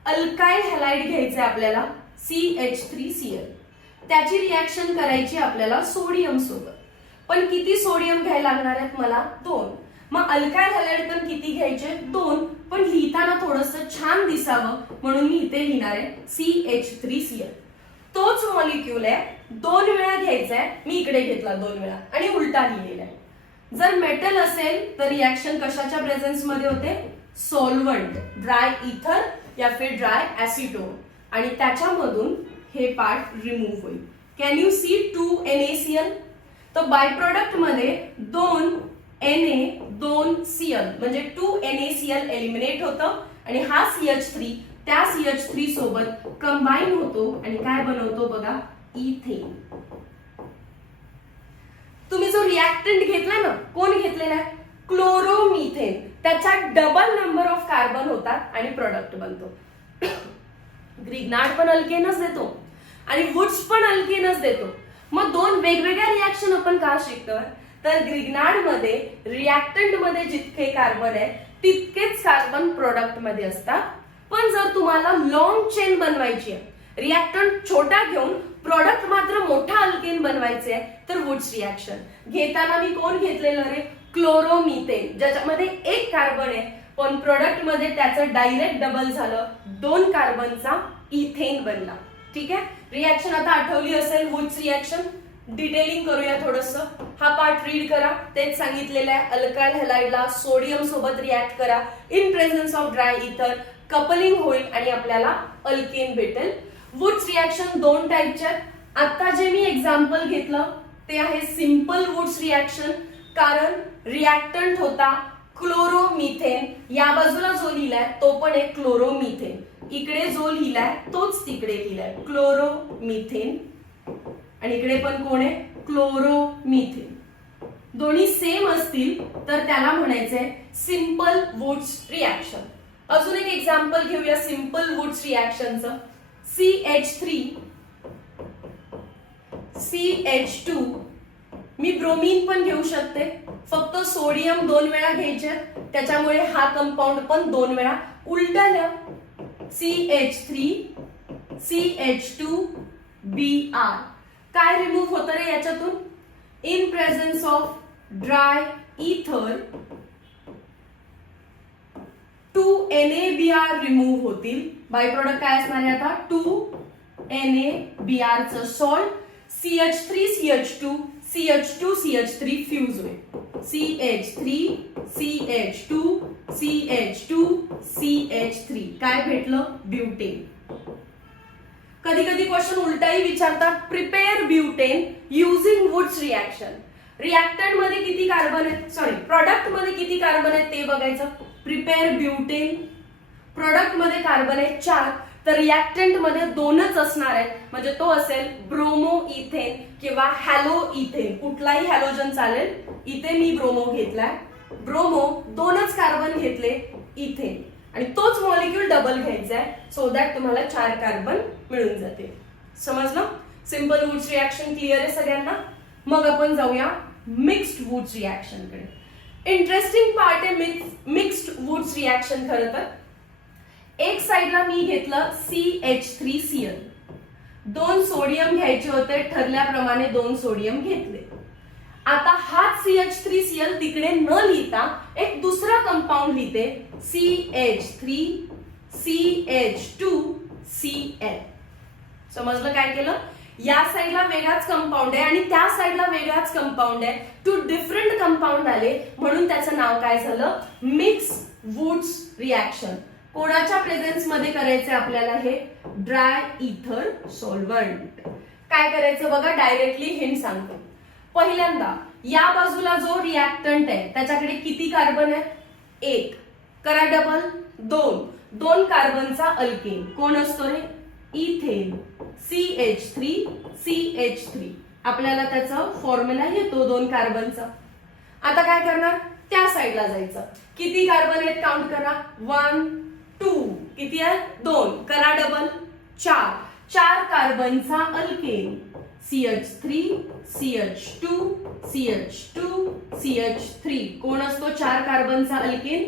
अल्काइल हॅलाइड घ्यायचे आपल्याला CH3Cl. त्याची रिॲक्शन करायची आपल्याला सोडियम सोबत. पण किती सोडियम घ्यायला लागणार आहेत मला? 2. मग अल्काइल हॅलाइड पण किती घ्यायचे? 2. पण लिहिताना थोडंसं छान दिसावं म्हणून मी इथे लिहिणार आहे CH3Cl. तोच मॉलिक्यूल आहे, 2 वेळा घ्यायचा आहे, मी इकडे घेतला 2 वेळा आणि उलटा लिहिलेला आहे. जर मेटल असेल तर रिॲक्शन कशाच्या प्रेझेन्स मध्ये होते? सॉल्व्हंट, ड्राय इथर या फिर ड्राय ऍसिटोन, आणि त्याच्यामधून हे पार्ट रिमूव्ह होईल. Can you see 2NaCl? तर बाय प्रोडक्ट मध्ये 2 Na 2 Cl म्हणजे 2 NaCl एलिमिनेट होतं आणि हा CH3 त्या CH3 सोबत कंबाईन होतो आणि काय बनवतो बघा, इथेन. तुम्ही जो रिएक्टंट घेतला ना, कोण घेतलेला आहे, क्लोरोमिथेन, त्याचा डबल नंबर ऑफ कार्बन होतात आणि प्रोडक्ट बनतो. ग्रिग्नार्ड पण अल्केनच देतो आणि वुड्स पण अल्केनच देतो. मग दोन वेगवेगळ्या रिएक्शन आपण का शिकतोय, तर ग्रिग्नार्ड मध्ये रिएक्टंट मध्ये जितके कार्बन आहे तितकेच कार्बन प्रोडक्ट मध्ये असतात. पण जर तुम्हाला लॉंग चेन बनवायची आहे, रिएक्टंट छोटा घेऊन प्रोडक्ट मात्र मोठा अल्केन बनवायचे आहे, तर वुड्स रिएक्शन घेताना मी कोण घेतलेलं रे, क्लोरोमिथेन, ज्याच्यामध्ये एक कार्बन आहे पण प्रोडक्ट मध्ये त्याचं डायरेक्ट डबल झालं, 2 कार्बनचा इथेन बनला. ठीक आहे, रिएक्शन आता आठवली असेल. वुड्स रिएक्शन डिटेलिंग करूया थोडंसं. हा पार्ट रीड करा. तेच सांगितलेलं आहे, अल्काइल हॅलाइडला सोडियम सोबत रिएक्ट करा इन प्रेझेन्स ऑफ ड्राय इथर, कपलिंग होईल आणि आपल्याला अल्केन भेटेल. वुड्स रिएक्शन 2 टाइपचे आहेत. आता जे मी एक्झाम्पल घेतलं ते आहे सिंपल वुड्स रिएक्शन, कारण रिएक्टंट होता क्लोरोमिथेन. या बाजूला जो लिहिलाय तो पण आहे क्लोरोमिथेन, इकडे जो लिहिलाय तोच तिकडे लिहिलाय क्लोरोमिथेन, आणि इकडे पण कोण आहे, क्लोरोमिथेन. दोन्ही सेम असतील तर त्याला म्हणायचंय सिंपल वुड्स रिएक्शन. अजून एक एक्झाम्पल घेऊया सिंपल वुड्स रिएक्शनचं. CH3 CH2, मी ब्रोमीन पण घेऊ शकते, फक्त सोडियम 2 वेळा घ्यायचे, त्याच्यामुळे हा कंपाऊंड पण 2 वेळा उलटा लिहा. CH3 CH2 Br. काय रिमूव्ह होतं रे याच्यातून, इन प्रेझेन्स ऑफ ड्राय इथर 2 NaBr रिमूव्ह होतील. बाय प्रोडक्ट काय असणार आहे आता, 2 NaBr चं salt, CH3 CH2 CH2 CH3 fuse होईल. CH3 CH2 CH2 CH3 काय भेटलं, ब्युटेन. कधी कधी क्वेश्चन उलटाही विचारतात, prepare butane using Wurtz reaction. Reactant मध्ये किती कार्बन आहेत, सॉरी प्रोडक्ट मध्ये किती कार्बन आहेत ते बघायचं. प्रिपेअर ब्युटेन, प्रोडक्ट मध्ये कार्बन आहे 4, तर रिएक्टंट मध्ये 2च असणार आहेत, म्हणजे तो असेल ब्रोमो इथेन किंवा हॅलो इथेन, कुठलाही हॅलोजन चालेल. इथे मी ब्रोमो घेतलाय, ब्रोमो 2च कार्बन घेतले इथेन, आणि तोच मॉलिक्यूल डबल घ्यायचा आहे, सो दॅट तुम्हाला 4 कार्बन मिळून जाते. समजलं, सिंपल वुड्स रिएक्शन क्लिअर आहे सगळ्यांना. मग आपण जाऊया मिक्स्ड वुड्स रिएक्शन कडे. इंटरेस्टिंग पार्ट आहे मिक्स्ड वुड्स रिएक्शन. खरं तर एक साइडला मी घेतलं CH3Cl, 2 सोडियम घ्यायचे होते, ठरल्याप्रमाणे 2 सोडियम घेतले. आता हाच CH3Cl तिकडे न लिहिता एक दुसरा कंपाऊंड लिहिते, CH3 CH2Cl. समजलं काय केलं, या साइडला वेगळाच कंपाऊंड आहे आणि त्या साइडला वेगळाच कंपाऊंड आहे, 2 डिफरंट कंपाऊंड आले, म्हणून त्याचं नाव काय झालं, मिक्स वुड्स रिएक्शन. कोणाच्या प्रेझेन्स मध्ये करायचंय आपल्याला हे, ड्राय इथर सॉल्व्हंट. काय करायचं बघा, डायरेक्टली हिंट सांगतो. पहिल्यांदा या बाजूला जो रिएक्टंट आहे त्याच्याकडे किती कार्बन आहे, 1, करा डबल, 2 कार्बनचा अल्केन, कोण असतो रे, इथेन, CH3 CH3. आपल्याला त्याचा फॉर्म्युला येतो 2 कार्बनचा. आता काय करणार, त्या साइडला जायचं, किती कार्बन आहेत काउंट करा, 1 2, किती आहे 2, करा double, 4 कार्बनचा alkane, CH3 CH2 CH2 CH3. कोण असतो 4 कार्बनचा अल्केन,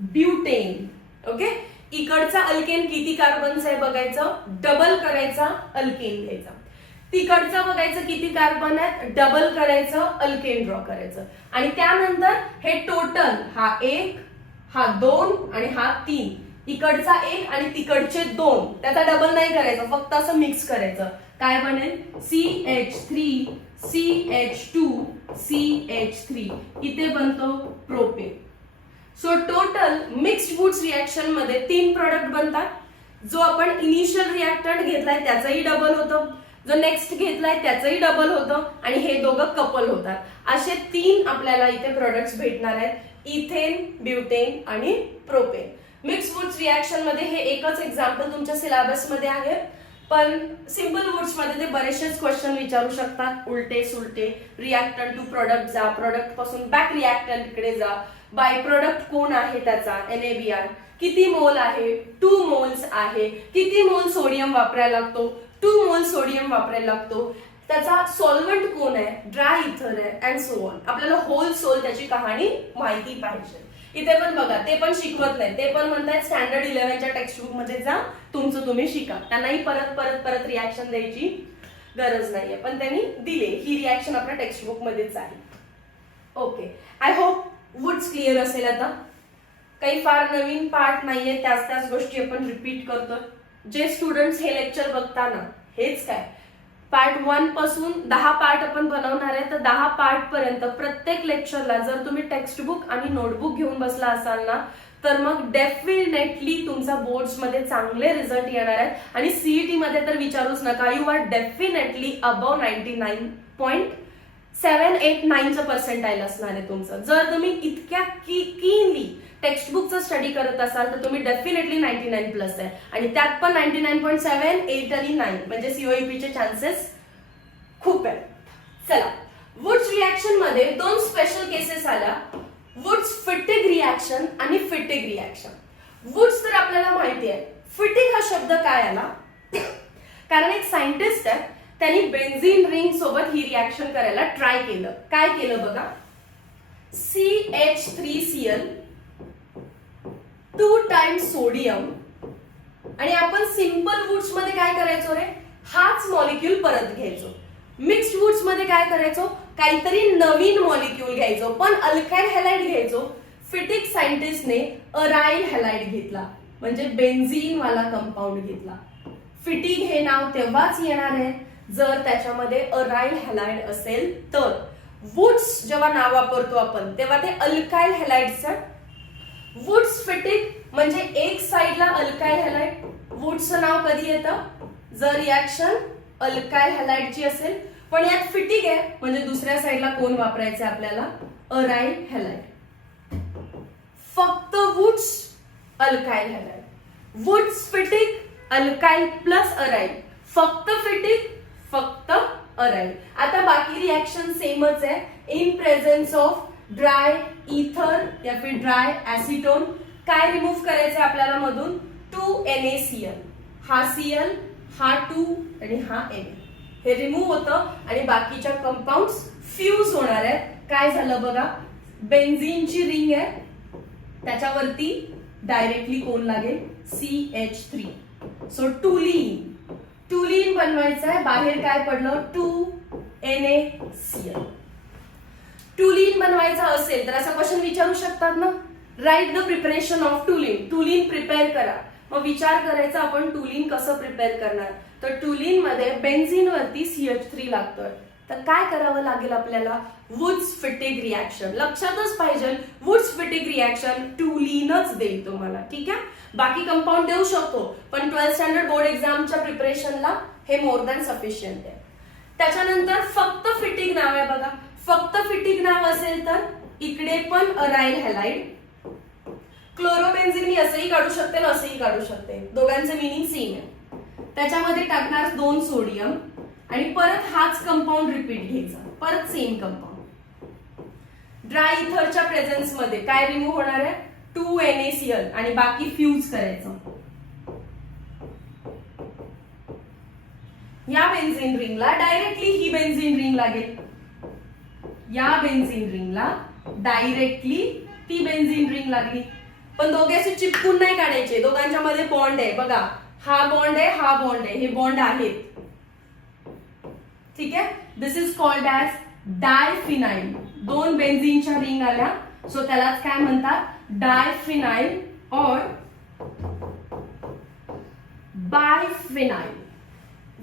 ब्युटेन. ओके, इकडचा अल्केन किती कार्बनचा आहे बघायचं, डबल करायचा, अल्केन घ्यायचा. तिकडचं बघायचं किती कार्बन आहेत, डबल करायचं, अल्केन ड्रॉ करायचं, आणि त्यानंतर हे टोटल, हा 1 हा 2 आणि हा 3, इकडचा 1 आणि तिकडचे 2, त्याचा डबल नाही करायचं, फक्त असं मिक्स करायचं. काय बनेल, CH3 CH2 CH3. इथे बनतो propane. So total mixed Wurtz reaction मध्ये 3 प्रोडक्ट बनतात. जो आपण इनिशियल रिएक्टंट घेतलाय त्याचंही डबल होतं, जो नेक्स्ट घेतलाय त्याचंही डबल होतं आणि हे दोघं कपल होतात. असे 3 आपल्याला इथे प्रोडक्ट्स भेटणार आहेत, इथेन, ब्युटेन आणि प्रोपेन. मिक्स वुड्स रिॲक्शन मध्ये हे एकच एक्झाम्पल तुमच्या सिलेबस मध्ये आहे, पण सिंपल वुड्स मध्ये ते बरेचसेच क्वेश्चन विचारू शकतात, उलटे सुलटे. रिॲक्टंट टू प्रोडक्ट जा, प्रोडक्ट पासून बॅक रिॲक्टंट कडे जा, बाय प्रोडक्ट कोण आहे त्याचा, NaBr, किती मोल आहे, 2 मोल्स आहे, किती मोल सोडियम वापरायला लागतो, 2 मोल सोडियम वापरायला लागतो, त्याचा सॉल्व्हंट कोण आहे, ड्राय इथर आहे, अँड सो ऑन. आपल्याला होल सोल त्याची कहाणी माहिती पाहिजे. इथे पण बघा, ते पण शिकवत नाही, ते पण म्हणतात स्टँडर्ड 11च्या टेक्स्ट बुक मध्ये जा, तुमचं तुम्ही शिका. त्यांनाही परत परत परत रिॲक्शन द्यायची गरज नाहीये, पण त्यांनी दिले, ही रिॲक्शन आपल्या टेक्स्ट बुक मध्येच आहे. Okay, I hope Wurtz clear असेल. आता काही फार नवीन पार्ट नाहीये, त्याच गोष्टी आपण रिपीट करतो. जे स्टुडंट्स हे लेक्चर बघताना हेच काय, पार्ट 1 पासून 10 पार्ट आपण बनवणार आहे, तर 10 पार्ट पर्यंत प्रत्येक लेक्चरला जर तुम्ही टेक्स्ट बुक आणि नोटबुक घेऊन बसला असाल ना, तर मग डेफिनेटली तुमचा बोर्ड्स मध्ये चांगले रिझल्ट येणार आहेत. आणि सीईटी मध्ये तर विचारूच नका, यू आर डेफिनेटली अबव 99.789चं पर्सेंटाईल असणार आहे तुमचं. जर तुम्ही इतक्या कीनली टेक्स्ट बुकचं स्टडी करत असाल तर तुम्ही डेफिनेटली 99+ आहे, आणि त्यात पण 99.7, 8 आणि 9 म्हणजे सीओईपीचे चान्सेस खूप आहेत. चला, वुड्स रिॲक्शन मध्ये 2 स्पेशल केसेस आल्या, वुड्स फिटिग रिॲक्शन आणि फिटिग रिॲक्शन. वुड्स तर आपल्याला माहिती आहे, फिटिग हा शब्द काय आला, कारण एक सायंटिस्ट आहे, त्यांनी बेन्झीन रिंग सोबत ही रिॲक्शन करायला ट्राय केलं. काय केलं बघा, CH3Cl 2 टाइम्स सोडियम, आणि आपण सिंपल वुड्स मध्ये काय करायचो रे, हाच मॉलिक्यूल परत घ्यायचो. मिक्स्ड वुड्स मध्ये काय करायचो, काहीतरी नवीन मॉलिक्यूल घ्यायचो, पण अल्काइल हॅलाइड घ्यायचो. फिटिग सायंटिस्टने अराइल हॅलाइड घेतला, म्हणजे बेन्झीन वाला कंपाऊंड घेतला. फिटिग हे नाव तेव्हाच येणार आहे जर त्याच्यामध्ये अराइल हॅलाइड असेल तर. वुड्स जेव्हा नाव वापरतो आपण तेव्हा ते अल्काइल हॅलाइडचं. वुड्स फिटिग म्हणजे एक साइडला अल्काइल हॅलाइड, वुड्सचं नाव कधी येतं, जर रिॲक्शन अल्काइल हॅलाइडची असेल. पण यात फिटिग आहे म्हणजे दुसऱ्या साइडला कोण वापरायचं आपल्याला, अराइल हॅलाइड. फक्त Wurtz alkyl halide, Wurtz Fittig alkyl plus aryl, फक्त फिटिग फक्त अराइल. आता बाकी रिॲक्शन सेमच आहे. इन प्रेझेन्स ऑफ ड्राय इथर या फिर ड्राय ऍसिटोन काय रिमूव्ह करायचं आपल्याला मधून, 2NaCl. हा Cl, हा 2 आणि हा Na, हे रिमूव्ह होतं आणि बाकीच्या कंपाऊंड्स फ्यूज होणार आहेत. काय झालं बघा, बेन्झीनची रिंग आहे, त्याच्यावरती डायरेक्टली कोण लागेल, CH3. सो टुलीन, टुलीन बनवायचं आहे, बाहेर काय पडलं, 2NaCl. टुलीन बनवायचा असेल तर असा क्वेश्चन विचारू शकतात ना, write the preparation of toluene. Toluene prepare करा. मग विचार करायचा आपण टुलीन कसं प्रिपेअर करणार, तर टुलीन मध्ये बेन्झीन वरती CH3 लागतोय, तर काय करावं लागेल आपल्याला, वुड्स फिटिग रिॲक्शन. लक्षातच पाहिजे, वुड्स फिटिग रिॲक्शन टुलीनच देईल तुम्हाला. ठीक आहे, बाकी कंपाऊंड देऊ शकतो, पण 12th स्टँडर्ड बोर्ड एक्झामच्या प्रिपरेशनला हे मोर दॅन सफिशियंट आहे. त्याच्यानंतर फक्त फिटिग नाव आहे बघा, फक्त फिटिग नाव असेल तर इकडे पण अराइल हॅलाइड. क्लोरोबेन्झीन मी असंही काढू शकते ना असंही काढू शकते, दोघांचे मिनिंग सेम आहे. त्याच्यामध्ये टाकणार 2 सोडियम आणि परत हाच कंपाऊंड रिपीट घ्यायचा, परत सेम कंपाऊंड. ड्राय इथरच्या प्रेझेन्स मध्ये काय रिमूव्ह होणार आहे, 2NaCl आणि बाकी फ्यूज करायचं. या बेन्झीन रिंगला डायरेक्टली ही बेन्झीन रिंग लागेल, या बेन्झीन रिंगला डायरेक्टली ती बेन्झीन रिंग लागली. पण दोघे असे चिपकून नाही काढायचे, दोघांच्या मध्ये बॉन्ड आहे बघा, हा बॉन्ड आहे, हा बॉन्ड आहे, हे बॉन्ड आहेत. ठीक आहे, this is called as diphenyl. 2 बेन्झीनच्या रिंग आल्या, सो त्यालाच काय म्हणतात, डायफिनाइल और बायफिनाइल.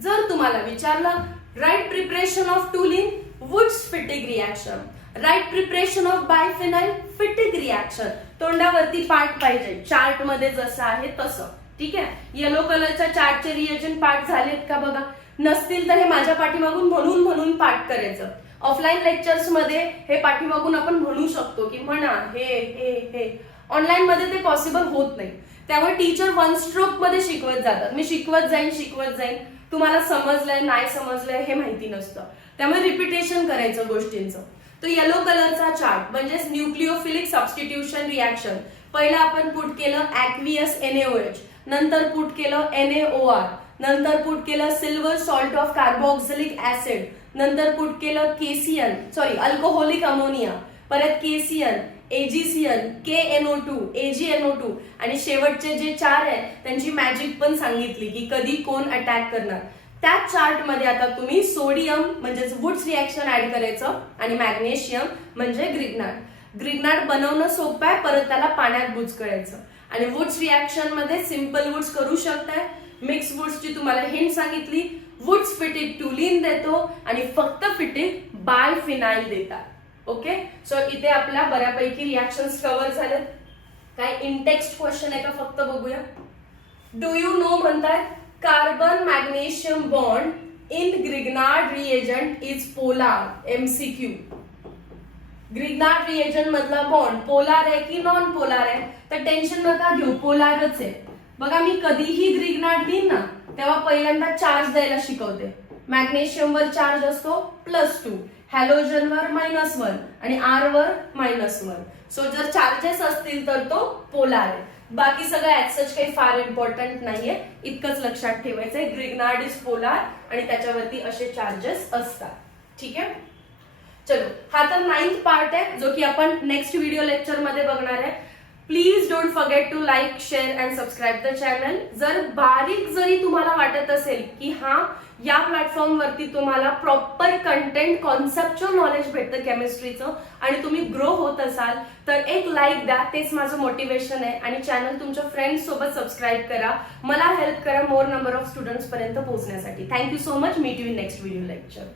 जर तुम्हाला विचारलं write preparation of toluene, Wurtz Fittig reaction, write preparation of biphenyl, Fittig reaction, तोंडावरती पार्ट पाहिजे, चार्ट मध्ये जसं आहे तसं. ठीक आहे, येलो कलरच्या चार्टचे रिएजन पार्ट झालेत का बघा. नसतील तर हे माझ्या पाठीमागून म्हणून म्हणून पाठ करायचं. ऑफलाईन लेक्चर्स मध्ये हे पाठीमागून आपण म्हणू शकतो की म्हणा हे हे हे. ऑनलाईन मध्ये ते पॉसिबल होत नाही. त्यामुळे टीचर वन स्ट्रोक मध्ये शिकवत जातात. मी शिकवत जाईन, तुम्हाला समजलंय नाही समजलंय हे माहिती नसतं. त्यामुळे रिपिटेशन करायचं गोष्टींचं. तो येलो कलरचा चार्ट म्हणजे न्यूक्लिओफिलिक सबस्टिट्यूशन रिॲक्शन. पहिला आपण पुट केलं ऍक्वियस NaOH, नंतर पुट केलं NaOR, नंतर पुट केलं silver salt of carboxylic acid, नंतर पुट केलं अल्कोहोलिक अमोनिया, परत KCN, AgCN, KNO2, AgNO2 आणि शेवटचे जे 4 आहे त्यांची मॅजिक पण सांगितली की कधी कोण अटॅक करणार. त्या चार्ट मध्ये आता तुम्ही सोडियम म्हणजेच वुड्स रिॲक्शन ऍड करायचं आणि मॅग्नेशियम म्हणजे ग्रिग्नार्ड. ग्रिग्नार्ड बनवणं सोपं आहे, परत त्याला पाण्यात बुचकळायचं. आणि वुड्स रिॲक्शन मध्ये सिंपल वुड्स करू शकताय. मिक्स वुड्सची तुम्हाला हिंट सांगितली. वुड्स फिटेड टुलिन देतो आणि फक्त फिटेड बायफिनाइल देतात. ओके, सो इथे आपल्या बऱ्यापैकी रिॲक्शन्स कव्हर झालेत. काय इंटेक्स्ट क्वेश्चन आहे का फक्त बघूया. डू यू नो म्हणताय carbon magnesium bond in Grignard reagent is polar. MCQ. Grignard reagent मधला बॉन्ड पोलार आहे की नॉन पोलार आहे, तर टेन्शन नका घेऊ, पोलारच आहे. बघा मी कधीही ग्रिग्नार्ड लिहीन ना तेव्हा पहिल्यांदा चार्ज द्यायला शिकवते. मॅग्नेशियम वर चार्ज असतो +2, हॅलोजन वर -1 आणि R वर -1. सो जर चार्जेस असतील तर तो पोलार आहे. बाकी सगळं ऍज काही फार इम्पॉर्टंट नाहीये. इतकंच लक्षात ठेवायचंय, ग्रिग्नार्ड इज पोलार आणि त्याच्यावरती असे चार्जेस असतात. ठीक आहे, चलो हा तर 9th पार्ट आहे जो की आपण नेक्स्ट व्हिडिओ लेक्चर मध्ये बघणार आहे. Please don't forget to like, share and subscribe the channel. जर बारीक जरी तुम्हाला वाटत असेल की या प्लॅटफॉर्म वरती तुम्हाला प्रॉपर कंटेंट, कॉन्सेप्च्युअल नॉलेज भेटतं केमिस्ट्रीचं आणि तुम्ही ग्रो होत असाल तर एक लाईक द्या. तेच माझं मोटिवेशन आहे. आणि चॅनल तुमच्या फ्रेंड्स सोबत सबस्क्राईब करा. मला हेल्प करा मोर नंबर ऑफ स्टुडंट्स पर्यंत पोहोचण्यासाठी. Thank you so much. Meet you in next video lecture.